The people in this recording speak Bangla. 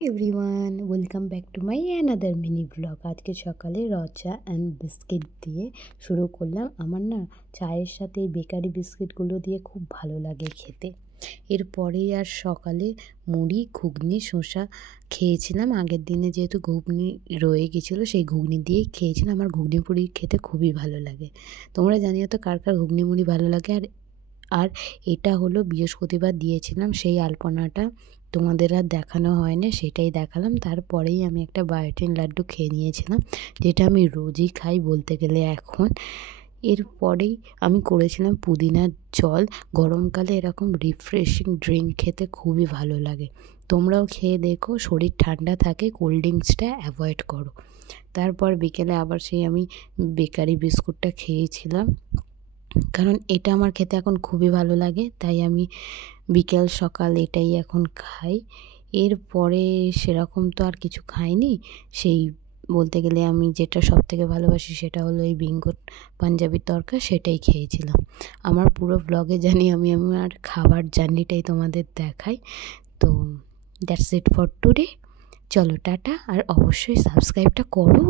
Everyone, welcome back to my another mini blog. আজকে সকালে রচা অ্যান্ড বিস্কিট দিয়ে শুরু করলাম। আমার না চায়ের সাথে এই বেকারি বিস্কিটগুলো দিয়ে খুব ভালো লাগে খেতে। এরপরেই আর সকালে মুড়ি, ঘুগনি, শসা খেয়েছিলাম। আগের দিনে যেহেতু ঘুগনি রয়ে গেছিলো, সেই ঘুগনি দিয়েই খেয়েছিলাম। আমার ঘুগনি পুরি খেতে খুবই ভালো লাগে। তোমরা জানিও তো কার কার ঘুগনি মুড়ি ভালো লাগে। আর আর এটা হলো বৃহস্পতিবার দিয়েছিলাম সেই আলপনাটা, তোমাদের আর দেখানো হয়নি, সেটাই দেখালাম। তারপরেই আমি একটা বায়োটিন লাড্ডু খেয়ে নিয়েছিলাম, যেটা আমি রোজই খাই বলতে গেলে এখন। এরপরেই আমি করেছিলাম পুদিনার জল। গরমকালে এরকম রিফ্রেশিং ড্রিঙ্ক খেতে খুবই ভালো লাগে। তোমরাও খেয়ে দেখো, শরীর ঠান্ডা থাকে, কোল্ড ড্রিঙ্কসটা অ্যাভয়েড করো। তারপর বিকেলে আবার সেই আমি বেকারি বিস্কুটটা খেয়েছিলাম, কারণ এটা আমার খেতে এখন খুবই ভালো লাগে, তাই আমি বিকেল সকাল এটাই এখন খাই। এরপরে সেরকম তো আর কিছু খাইনি। সেই বলতে গেলে আমি যেটা সবথেকে ভালোবাসি সেটা হলো এই বিঙ্গো পাঞ্জাবির তরকা, সেটাই খেয়েছিলাম। আমার পুরো ব্লগে জানি আমি আমার খাবার জার্নিটাই তোমাদের দেখাই। তো দ্যাটস ইট ফর টুডে। চলো টাটা, আর অবশ্যই সাবস্ক্রাইবটা করো।